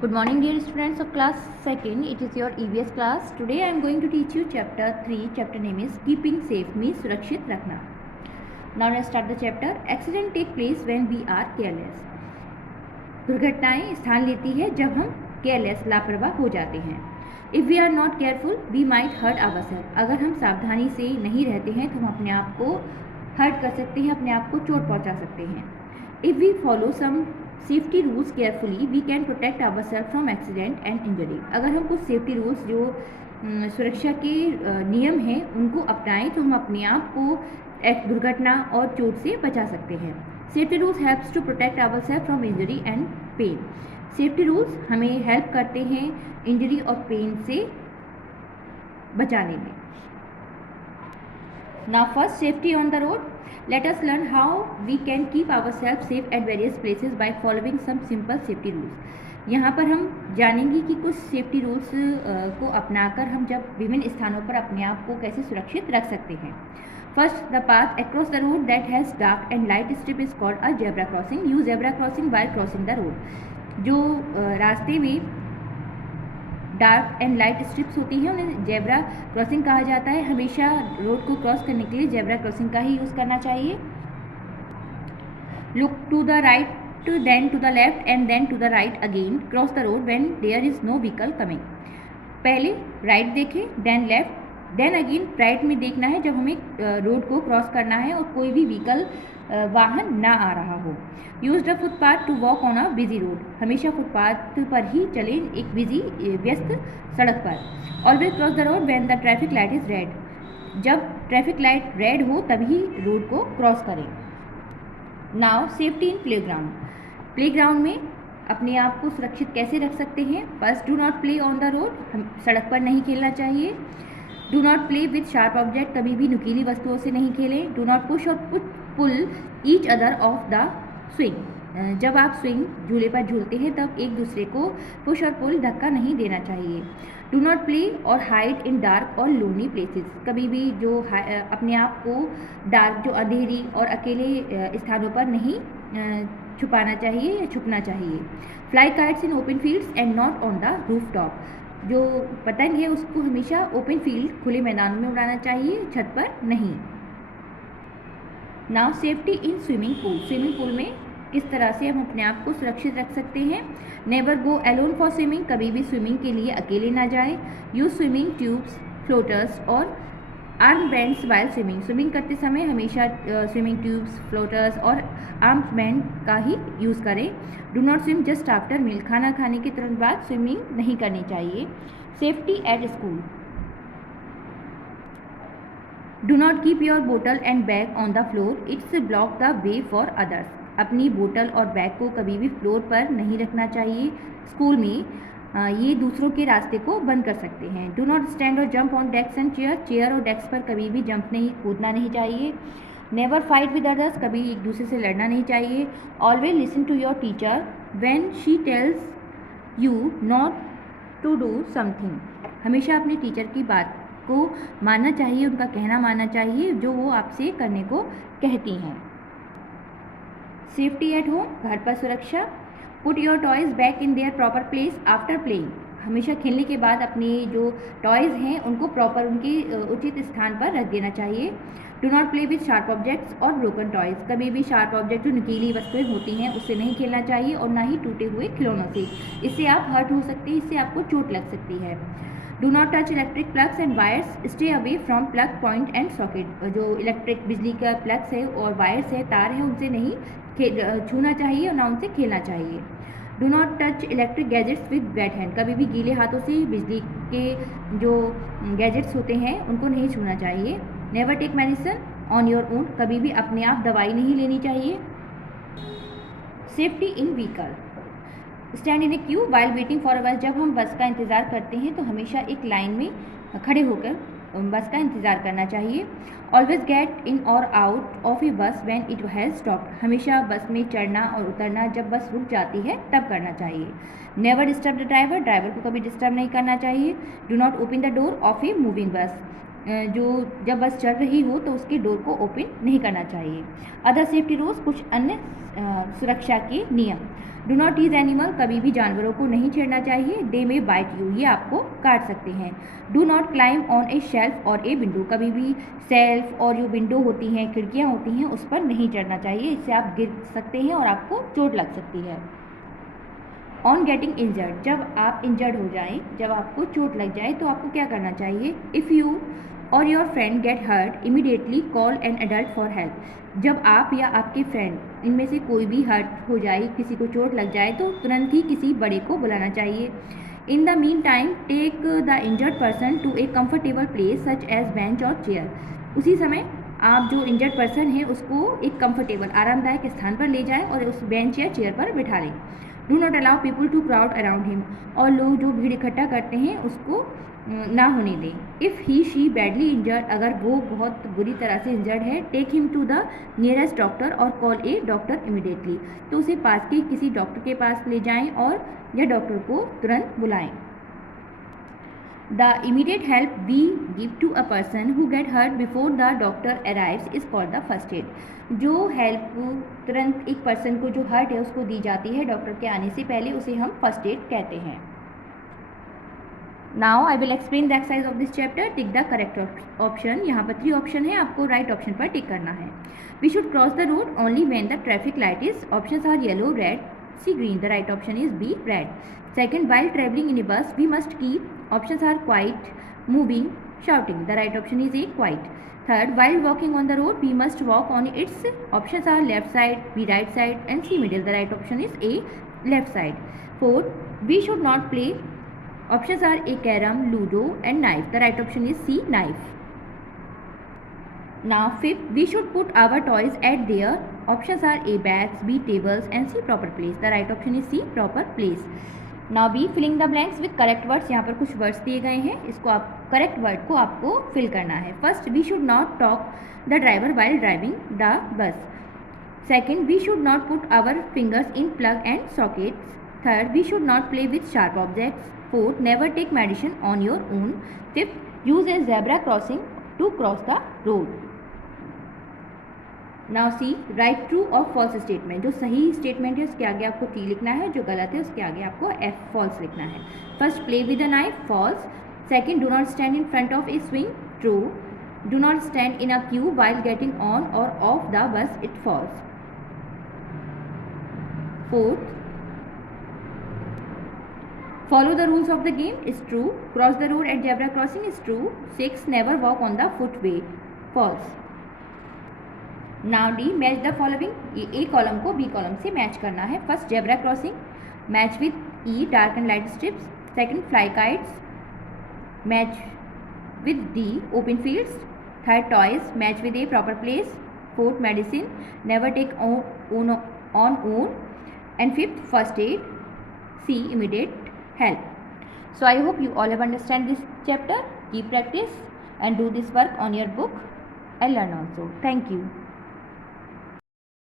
Good morning, dear students of class 2nd. It is your EVS class. Today I am going to teach you chapter 3. Chapter name is Keeping Safe means सुरक्षित रखना. Now let's start the chapter. Accident take place when we are careless. दुर्घटनाएं स्थान लेती है जब हम careless लापरवाह हो जाते हैं. If we are not careful, we might hurt ourselves. अगर हम सावधानी से नहीं रहते हैं तो हम अपने आप को हर्ट कर सकते हैं, अपने आप को चोट पहुंचा सकते हैं. If we follow some safety rules carefully we can protect our self from accident and injury. अगर हम कुछ सेफ्टी रूल्स जो सुरक्षा के नियम हैं उनको अपनाएं तो हम अपने आप को एक दुर्घटना और चोट से बचा सकते हैं. Safety rules helps to protect our self from injury and pain. Safety rules हमें हेल्प करते हैं इंजरी और पेन से बचाने में. Now first, safety on the road. Let us learn how we can keep ourselves safe at various places by following some simple safety rules. यहाँ पर हम जानेंगे कि कुछ सेफ्टी रूल्स को अपनाकर हम जब विभिन्न स्थानों पर अपने आप को कैसे सुरक्षित रख सकते हैं. First, the path across the road that has dark and light strip is called a zebra crossing. Use zebra crossing bye crossing the road. जो रास्ते में डार्क एंड लाइट स्ट्रिप्स होती हैं उन्हें जेब्रा क्रॉसिंग कहा जाता है. हमेशा रोड को क्रॉस करने के लिए जेब्रा क्रॉसिंग का ही यूज़ करना चाहिए. Look to the right then to the left and then to the right again. Cross the road when there is no vehicle coming. पहले राइट देखें, then left, then again right में देखना है जब हमें रोड को क्रॉस करना है और कोई भी व्हीकल वाहन ना आ रहा हो. Use the footpath to walk on a busy road. हमेशा फुटपाथ पर ही चलें एक बिजी व्यस्त सड़क पर. Always cross the road when the traffic light is red. जब ट्रैफिक लाइट रेड हो तभी रोड को क्रॉस करें. Now safety in playground. Playground में अपने आप को सुरक्षित कैसे रख सकते हैं. First, do not play on the road. हम सड़क पर नहीं खेलना चाहिए. Do not play with sharp object. कभी भी नुकीली वस्तुओं से नहीं खेलें. Do not push or pull each other off the swing. जब आप स्विंग झूले पर झूलते हैं तब एक दूसरे को पुश और पुल धक्का नहीं देना चाहिए. डू नॉट प्ले और हाइड इन डार्क और लोनली प्लेसेस. कभी भी जो अपने आप को डार्क जो अंधेरी और अकेले स्थानों पर नहीं छुपाना चाहिए या छुपना चाहिए. Fly kites in open fields and not on the roof top. जो पतंग है उसको हमेशा ओपन फील्ड खुले मैदान में उड़ाना चाहिए, छत पर नहीं. Now safety in swimming pool. Swimming pool में किस तरह से हम अपने आप को सुरक्षित रख सकते हैं. Never go alone for swimming. कभी भी स्विमिंग के लिए अकेले ना जाएं. यूज स्विमिंग ट्यूब्स, फ्लोटर्स और arm bands while swimming. Swimming करते समय हमेशा स्विमिंग ट्यूब्स, फ्लोटर्स और आर्म बैंड का ही यूज़ करें. Do not swim just after meal. खाना खाने के तुरंत बाद स्विमिंग नहीं करनी चाहिए. Safety at school. Do not keep your बोतल and bag on the floor. It's block the way for others. अपनी बोतल और बैग को कभी भी फ्लोर पर नहीं रखना चाहिए. स्कूल में ये दूसरों के रास्ते को बंद कर सकते हैं. Do not stand or jump on desk and chair. Chair और डेस्क पर कभी भी जंप नहीं, कूदना नहीं चाहिए. Never fight with others. कभी एक दूसरे से लड़ना नहीं चाहिए. Always listen to your teacher when she tells you not to do something. हमेशा अपने टीचर की बात को मानना चाहिए, उनका कहना मानना चाहिए जो वो आपसे करने को कहती हैं. Safety at home. घर पर सुरक्षा. Put your toys back in their proper place after playing. हमेशा खेलने के बाद अपने जो टॉयज़ हैं उनको प्रॉपर उनके उचित स्थान पर रख देना चाहिए. Do not play with sharp objects और ब्रोकन टॉयज़. कभी भी शार्प ऑब्जेक्ट जो नुकीली वस्तुएं होती हैं उससे नहीं खेलना चाहिए और ना ही टूटे हुए खिलौनों से. इससे आप हर्ट हो सकते हैं, इससे आपको चोट लग सकती है. Do not touch electric plugs and wires. Stay away from plug point and socket. जो इलेक्ट्रिक बिजली का प्लग्स है और वायर्स है, तार है, उनसे नहीं छूना चाहिए और ना उनसे खेलना चाहिए. Do not touch electric gadgets with weight hand. कभी भी गीले हाथों से बिजली के जो गैजेट्स होते हैं उनको नहीं छूना चाहिए. Never take medicine on your own. कभी भी अपने आप दवाई नहीं लेनी चाहिए. Safety in vehicle. Stand in a queue while waiting for a bus. जब हम बस का इंतज़ार करते हैं तो हमेशा एक लाइन में खड़े होकर बस का इंतज़ार करना चाहिए. ऑलवेज गेट इन और आउट ऑफ ए बस व्हेन इट हैज़ स्टॉप्ड. हमेशा बस में चढ़ना और उतरना जब बस रुक जाती है तब करना चाहिए. Never disturb the driver. Driver को कभी डिस्टर्ब नहीं करना चाहिए. Do not open the door of a moving बस. जो जब बस चल रही हो तो उसके डोर को ओपन नहीं करना चाहिए। अदर सेफ्टी रूल्स, कुछ अन्य सुरक्षा के नियम। डू नॉट टीज एनिमल, कभी भी जानवरों को नहीं छेड़ना चाहिए। दे में बाइट यू, ये आपको काट सकते हैं। Do not climb on A shelf और ए विंडो, कभी भी शेल्फ और जो विंडो होती हैं, खिड़कियाँ होती हैं, उस पर नहीं चढ़ना चाहिए, इससे आप गिर सकते हैं और आपको चोट लग सकती है। ऑन गेटिंग इंजर्ड, जब आप इंजर्ड हो जाएं, जब आपको चोट लग जाए तो आपको क्या करना चाहिए। If you or your friend get hurt immediately call an adult for help, जब आप या आपके फ्रेंड इनमें से कोई भी हर्ट हो जाए, किसी को चोट लग जाए तो तुरंत ही किसी बड़े को बुलाना चाहिए। In the mean time take the injured person to a comfortable place such as bench or chair, उसी समय आप जो इंजर्ड पर्सन है उसको एक कंफर्टेबल आरामदायक स्थान पर ले जाएं और उस बेंच या चेयर पर बिठा लें। Do not allow people to crowd around him, और लोग जो भीड़ इकट्ठा करते हैं उसको ना होने दें। If he she badly injured, अगर वो बहुत बुरी तरह से इंजर्ड है, take him to the nearest doctor or call a doctor immediately, तो उसे पास के किसी डॉक्टर के पास ले जाएं और या डॉक्टर को तुरंत बुलाएं। The immediate help we give to a person who get hurt before the doctor arrives is called the first aid. जो हेल्प तुरंत एक पर्सन को जो हर्ट है उसको दी जाती है डॉक्टर के आने से पहले, उसे हम फर्स्ट एड कहते हैं। Now I will explain the exercise of this chapter. Tick the correct option, यहाँ पर 3 ऑप्शन है, आपको राइट ऑप्शन पर टिक करना है। We should cross the road only when the traffic light is, options are yellow, red, C green, the right option is B red. Second, while traveling in a bus, we must keep, options are quiet, moving, shouting, the right option is A, quiet. Third, while walking on the road, we must walk on its, options are left side, B right side, and C middle, the right option is A, left side. Fourth, we should not play, options are A, carom, ludo, and knife, the right option is C, knife. Now fifth, we should put our toys at their, options are A, bags, B, tables, and C, proper place, the right option is C, proper place. Now B filling the blanks with correct words, यहाँ पर कुछ words दिए गए हैं, इसको आप correct word को आपको फिल करना है। First, we should not talk the driver while driving the bus. Second, we should not put our fingers in plug and sockets. Third, we should not play with sharp objects. Fourth, never take medicine on your own. Fifth, use a zebra crossing to cross the road. Now C, write true or false statement, जो सही statement है उसके आगे आपको T लिखना है, जो गलत है उसके आगे आपको F, फॉल्स लिखना है। First, play with a knife, false. Second, do not stand in front of a swing, true. Do not stand in a queue while getting on or off the bus, it false. Fourth, follow the rules of the game is true. Cross the road at zebra crossing is true. 6, never walk on the footway, false. Now D, match the following, ये A column को B column से match करना है। First, zebra crossing, match with E, dark and light strips. Second, fly kites, match with D, open fields. Third, toys, match with A, proper place. Fourth, medicine, never take on own. And fifth, first aid, C, immediate help. So I hope you all have understand this chapter. Keep practice and do this work on your book and learn also. Thank you.